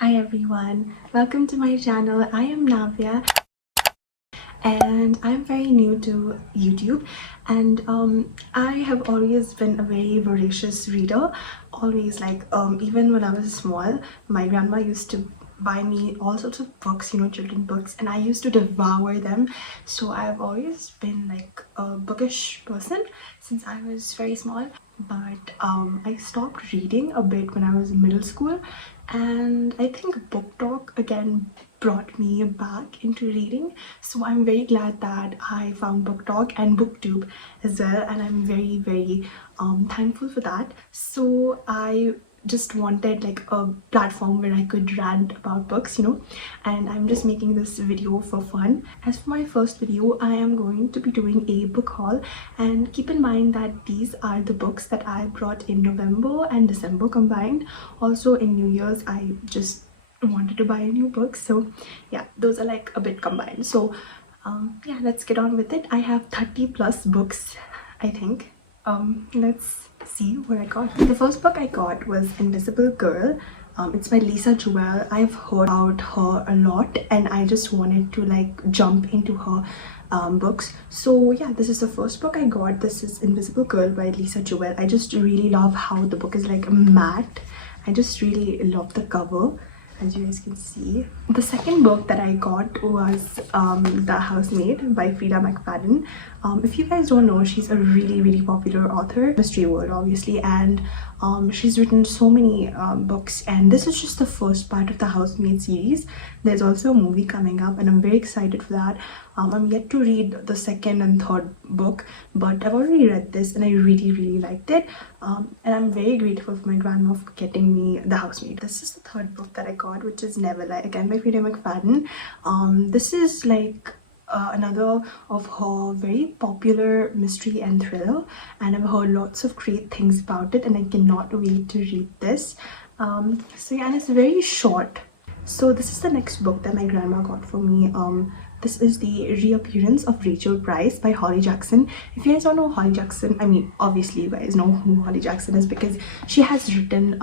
Hi everyone, welcome to my channel. I am Navya and I'm very new to YouTube, and I have always been a very voracious reader. Always, like, even when I was small, my grandma used to buy me all sorts of books, children books, and I used to devour them. So I've always been like a bookish person since I was very small. But I stopped reading a bit when I was in middle school, and I think book talk again brought me back into reading. So I'm very glad that I found book talk and booktube as well, and I'm very thankful for that. So I just wanted like a platform where I could rant about books, and I'm just making this video for fun. As for my first video, I am going to be doing a book haul, and keep in mind that these are the books that I brought in November and December combined. Also in New Year's I just wanted to buy a new book, so yeah, those are like a bit combined. So yeah, let's get on with it. I have 30 plus books, I think. Let's see what I got. The first book I got was Invisible Girl. It's by Lisa Jewell. I've heard about her a lot and I just wanted to like jump into her books. So yeah, this is the first book I got. This is Invisible Girl by Lisa Jewell. I just really love how the book is like matte. I just really love the cover, as you guys can see. The second book that I got was The Housemaid by Frida McFadden. If you guys don't know, she's a really popular author, mystery world obviously, and she's written so many books, and this is just the first part of the Housemaid series. There's also a movie coming up and I'm very excited for that. I'm yet to read the second and third book, but I've already read this and I really liked it, and I'm very grateful for my grandma for getting me The Housemaid. This is the third book that I got, which is Never Lie, again by Frida McFadden. This is like another of her very popular mystery and thriller, and I've heard lots of great things about it and I cannot wait to read this. So yeah, and it's very short. So this is the next book that my grandma got for me. This is The Reappearance of Rachel Price by Holly Jackson. If you guys don't know Holly Jackson, I mean obviously you guys know who Holly Jackson is because she has written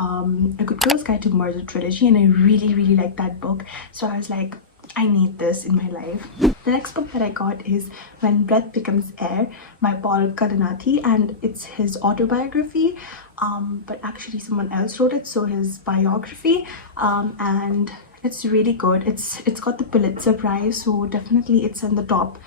A Good Girl's Guide to Murder trilogy, and I really like that book. So I was like, I need this in my life. The next book that I got is When Breath Becomes Air by Paul Kadanathi, and it's his autobiography, but actually someone else wrote it, so his biography, and it's really good. It's got the Pulitzer Prize, so definitely it's on the top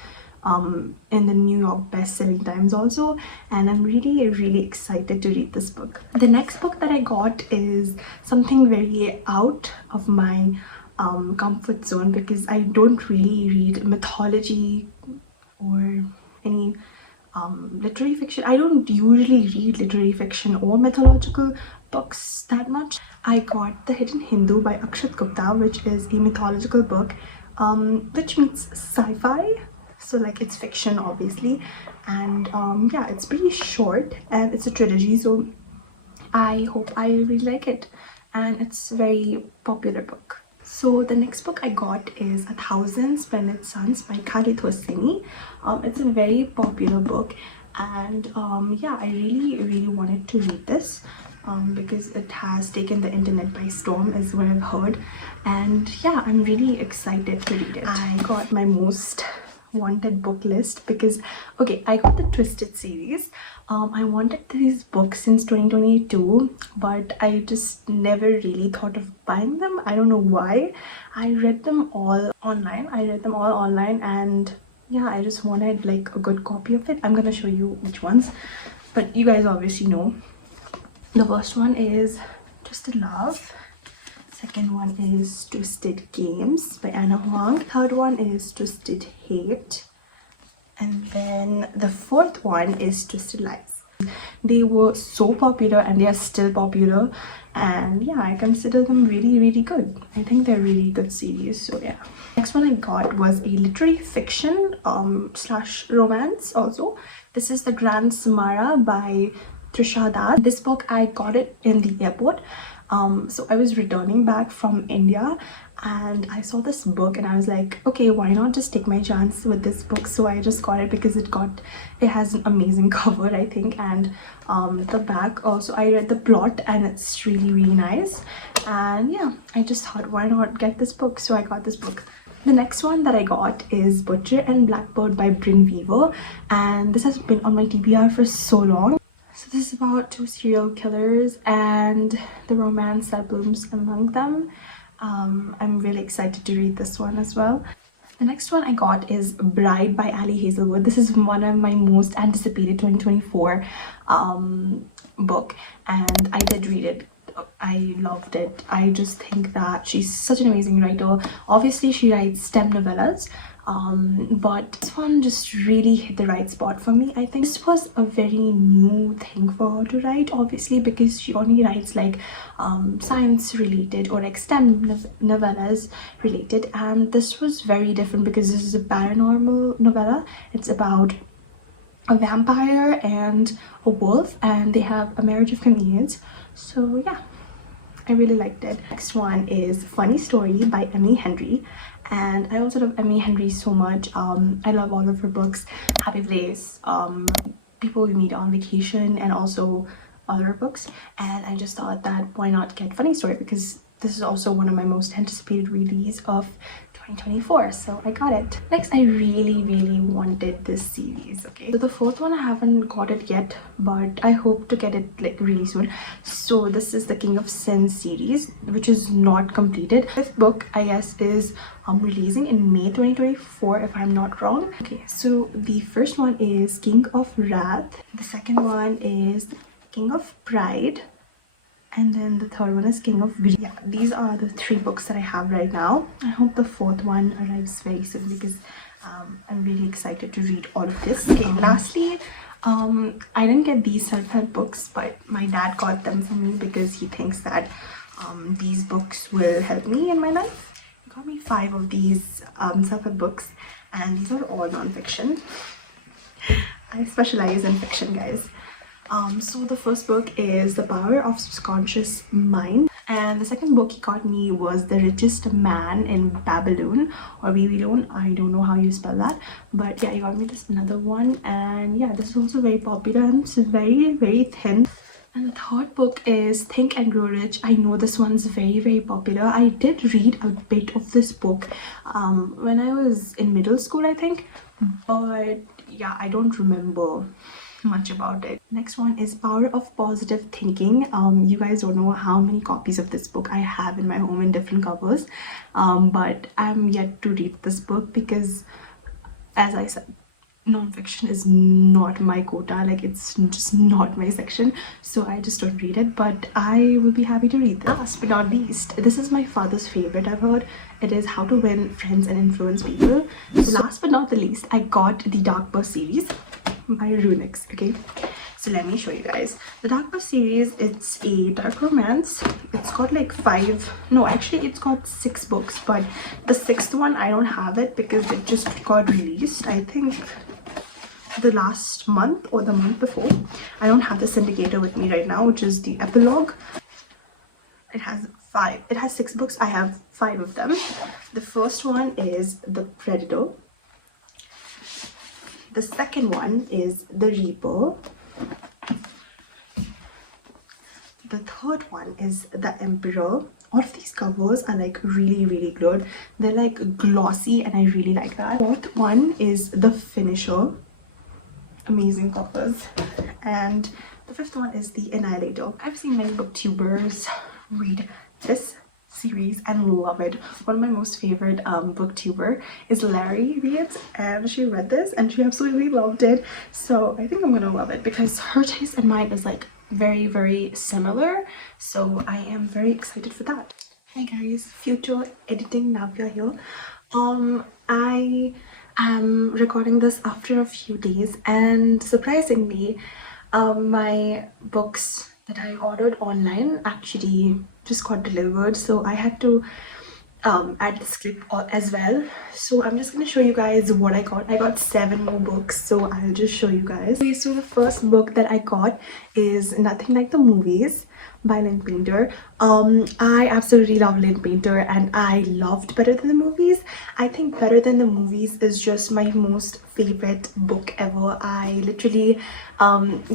in the New York best-selling times also, and I'm really excited to read this book. The next book that I got is something very out of my comfort zone because I don't really read mythology or any literary fiction. I don't usually read literary fiction or mythological books that much. I got The Hidden Hindu by Akshat Gupta, which is a mythological book, which means sci-fi, so like it's fiction obviously, and yeah, it's pretty short and it's a trilogy, so I hope I really like it, and it's a very popular book. So the next book I got is A Thousand Splendid Suns by Khalid Hosseini. It's a very popular book, and yeah, I really wanted to read this because it has taken the internet by storm is what I've heard, and yeah, I'm really excited to read it. I got my most wanted book list because okay, I got the Twisted series. I wanted these books since 2022, but I just never really thought of buying them. I don't know why. I read them all online, and yeah, I just wanted like a good copy of it. I'm gonna show you which ones, but you guys obviously know. The first one is Twisted Love. Second one is Twisted Games by Anna Huang. Third one is Twisted Hate. And then the fourth one is Twisted Lies. They were so popular and they are still popular, and yeah, I consider them really good. I think they're really good series, so yeah. Next one I got was a literary fiction slash romance also. This is The Grand Samara by Trisha Das. This book I got it in the airport. So I was returning back from India and I saw this book and I was like, okay, why not just take my chance with this book? So I just got it because it has an amazing cover, I think, and the back also. I read the plot and it's really nice, and yeah, I just thought, why not get this book? So I got this book. The next one that I got is Butcher and Blackbird by Bryn Weaver, and this has been on my TBR for so long. So this is about two serial killers and the romance that blooms among them. I'm really excited to read this one as well. The next one I got is Bride by Ali Hazelwood. This is one of my most anticipated 2024 book, and I did read it. I loved it. I just think that she's such an amazing writer. Obviously she writes STEM novellas, but this one just really hit the right spot for me. I think this was a very new thing for her to write, obviously, because she only writes like science related or like STEM novellas related, and this was very different because this is a paranormal novella. It's about a vampire and a wolf, and they have a marriage of convenience. So yeah, I really liked it. Next one is Funny Story by Emily Henry, and I also love Emily Henry so much. I love all of her books, Happy Place, People We Meet on Vacation, and also other books. And I just thought that why not get Funny Story, because this is also one of my most anticipated release of 2024, so I got it. Next, I really wanted this series. Okay, so the fourth one I haven't got it yet, but I hope to get it like really soon. So this is the King of Sin series, which is not completed. Fifth book, I guess, is releasing in May 2024 if I'm not wrong. Okay, so the first one is King of Wrath, the second one is King of Pride, and then the third one is King of Greed. Yeah, these are the three books that I have right now. I hope the fourth one arrives very soon, because I'm really excited to read all of this. Okay, lastly, I didn't get these self-help books, but my dad got them for me because he thinks that these books will help me in my life. He got me 5 of these self-help books, and these are all non-fiction. I specialize in fiction, guys. So the first book is The Power of Subconscious Mind, and the second book he got me was The Richest Man in Babylon or Babylon. I don't know how you spell that, but yeah, he got me this another one, and yeah, this is also very popular and it's very thin. And the third book is Think and Grow Rich. I know this one's very popular. I did read a bit of this book when I was in middle school, I think, but yeah, I don't remember much about it. Next one is Power of Positive Thinking. You guys don't know how many copies of this book I have in my home in different covers, but I'm yet to read this book because, as I said, non-fiction is not my quota. Like, it's just not my section, so I just don't read it, but I will be happy to read this. Last but not least, this is my father's favorite, I've heard. It is How to Win Friends and Influence People. So last but not the least, I got the Dark Bus series by Runix. Okay, so let me show you guys. The Dark Bus series, it's a dark romance. It's got like 5, no, actually it's got 6 books, but the 6th one I don't have it because it just got released, I think the last month or the month before. I don't have the syndicator with me right now, which is the epilogue. It has 6 books. I have 5 of them. The first one is The Predator. The second one is The Reaper. The third one is The Emperor. All of these covers are like really good. They're like glossy and I really like that. Fourth one is The Finisher. Amazing covers. And the fifth one is The Annihilator. I've seen many booktubers read this series and love it. One of my most favorite booktuber is Larry Reads, and she read this and she absolutely loved it. So I think I'm gonna love it because her taste and mine is like very similar. So I am very excited for that. Hey guys, future editing Navya here. I am recording this after a few days, and surprisingly my books that I ordered online actually just got delivered, so I had to add this clip as well. So I'm just gonna show you guys what I got. I got 7 more books, so I'll just show you guys. Okay, so the first book that I got is Nothing Like the Movies. by Lynn Painter. I absolutely love Lynn Painter and I loved Better Than the Movies. I think Better Than the Movies is just my most favorite book ever. I literally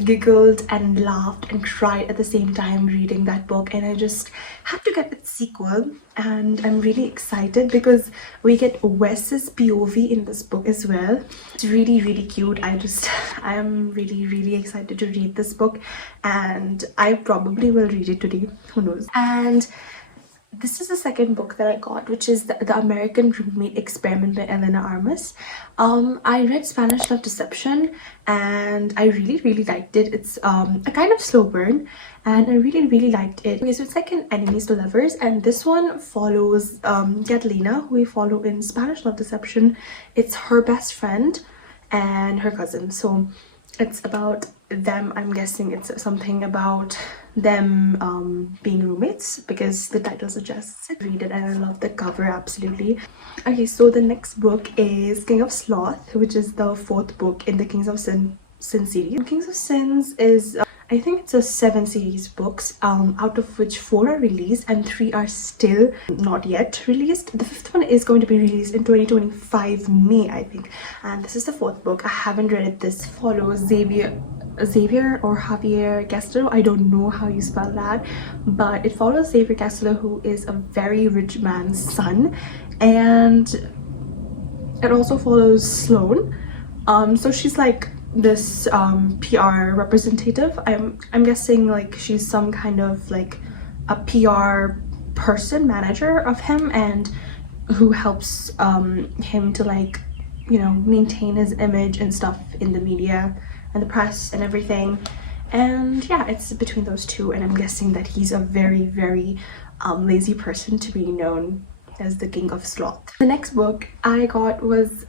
giggled and laughed and cried at the same time reading that book, and I just had to get its sequel, and I'm really excited because we get Wes's POV in this book as well. It's really cute. I am really excited to read this book, and I probably will read it today, who knows. And this is the second book that I got, which is the American Roommate Experiment by Elena Armas. I read Spanish Love Deception and I really liked it. It's a kind of slow burn and I really liked it. Okay, so it's like an enemies to lovers, and this one follows Catalina, who we follow in Spanish Love Deception. It's her best friend and her cousin, so it's about them. I'm guessing it's something about them being roommates because the title suggests it. Read it and I love the cover absolutely. Okay, so the next book is King of Sloth, which is the fourth book in the Kings of Sin series. Kings of Sins is I think it's a 7 series books, out of which 4 are released and 3 are still not yet released. The 5th one is going to be released in 2025 May, I think, and this is the 4th book. I haven't read it. This follows Xavier or Javier Castelo, I don't know how you spell that, but it follows Xavier Castelo, who is a very rich man's son, and it also follows Sloane. So she's like this PR representative. I'm guessing like she's some kind of like a PR person, manager of him, and who helps him to, like, you know, maintain his image and stuff in the media and the press and everything. And yeah, it's between those two, and I'm guessing that he's a very lazy person to be known as the King of Sloth. The next book I got was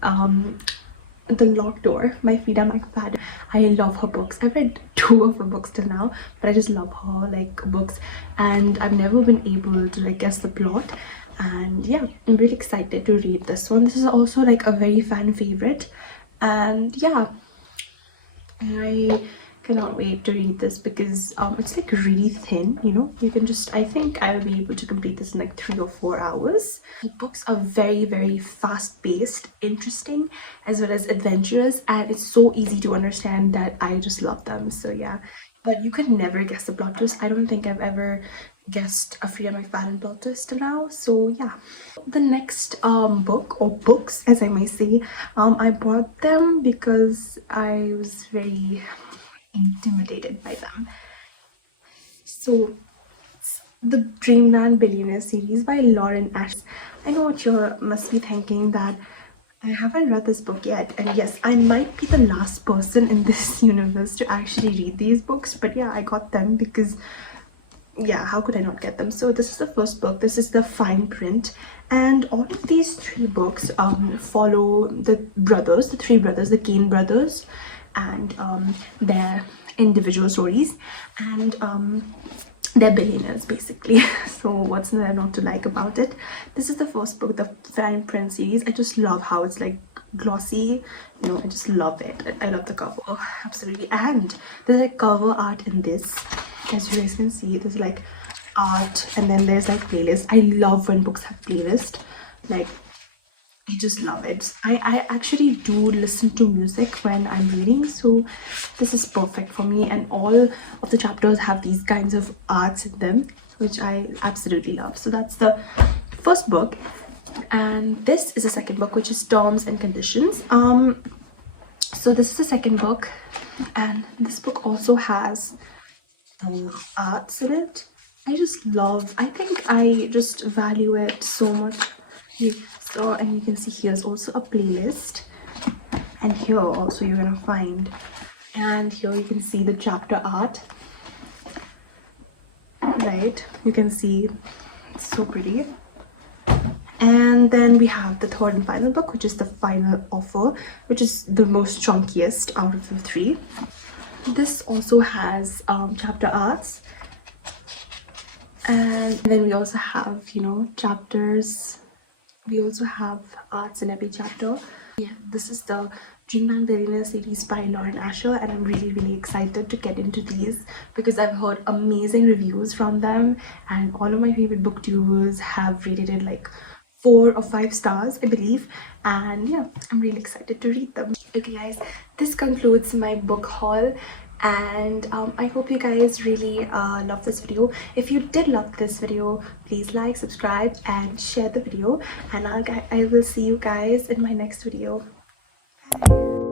The Locked Door by Frida McFadden. I love her books. I've read 2 of her books till now, but I just love her like books, and I've never been able to like guess the plot. And yeah, I'm really excited to read this one. This is also like a very fan favorite, and yeah, I cannot wait to read this because it's like really thin, you know. You can just, I think I'll be able to complete this in like 3 or 4 hours. The books are very fast paced, interesting, as well as adventurous, and it's so easy to understand that I just love them. So yeah, but you could never guess the plot twist. I don't think I've ever guessed a Frida McFadden plot twist till now. So yeah, the next book, or books as I may say, I bought them because I was very intimidated by them. So it's the Dreamland Billionaire series by Lauren Ash. I know what you must be thinking, that I haven't read this book yet, and yes, I might be the last person in this universe to actually read these books, but yeah, I got them because yeah, how could I not get them? So this is the first book. This is the fine print, and all of these 3 books follow the brothers, the 3 brothers, the Kane brothers, and their individual stories, and they're billionaires basically. So what's there not to like about it? This is the first book, the fine print series. I just love how it's like glossy, you know. I just love it. I love the cover, absolutely. And there's like cover art in this, as you guys can see. There's like art, and then there's like playlist. I love when books have playlist, like I just love it. I actually do listen to music when I'm reading, so this is perfect for me, and all of the chapters have these kinds of arts in them, which I absolutely love. So that's the first book, and this is the second book, which is Terms and Conditions. So this is the second book, and this book also has arts in it. I think I just value it so much. So, and you can see here's also a playlist, and here also you're gonna find, and here you can see the chapter art, right? You can see it's so pretty. And then we have the third and final book, which is the final offer, which is the most chunkiest out of the 3. This also has chapter arts, and then we also have, you know, chapters We also have arts in every chapter. Yeah, this is the Dreamland Billionaire series by Lauren Asher, and I'm really excited to get into these because I've heard amazing reviews from them, and all of my favorite booktubers have rated it like 4 or 5 stars, I believe. And yeah, I'm really excited to read them. Okay guys, this concludes my book haul, and I hope you guys really love this video. If you did love this video, please like, subscribe and share the video, and I will see you guys in my next video. Bye.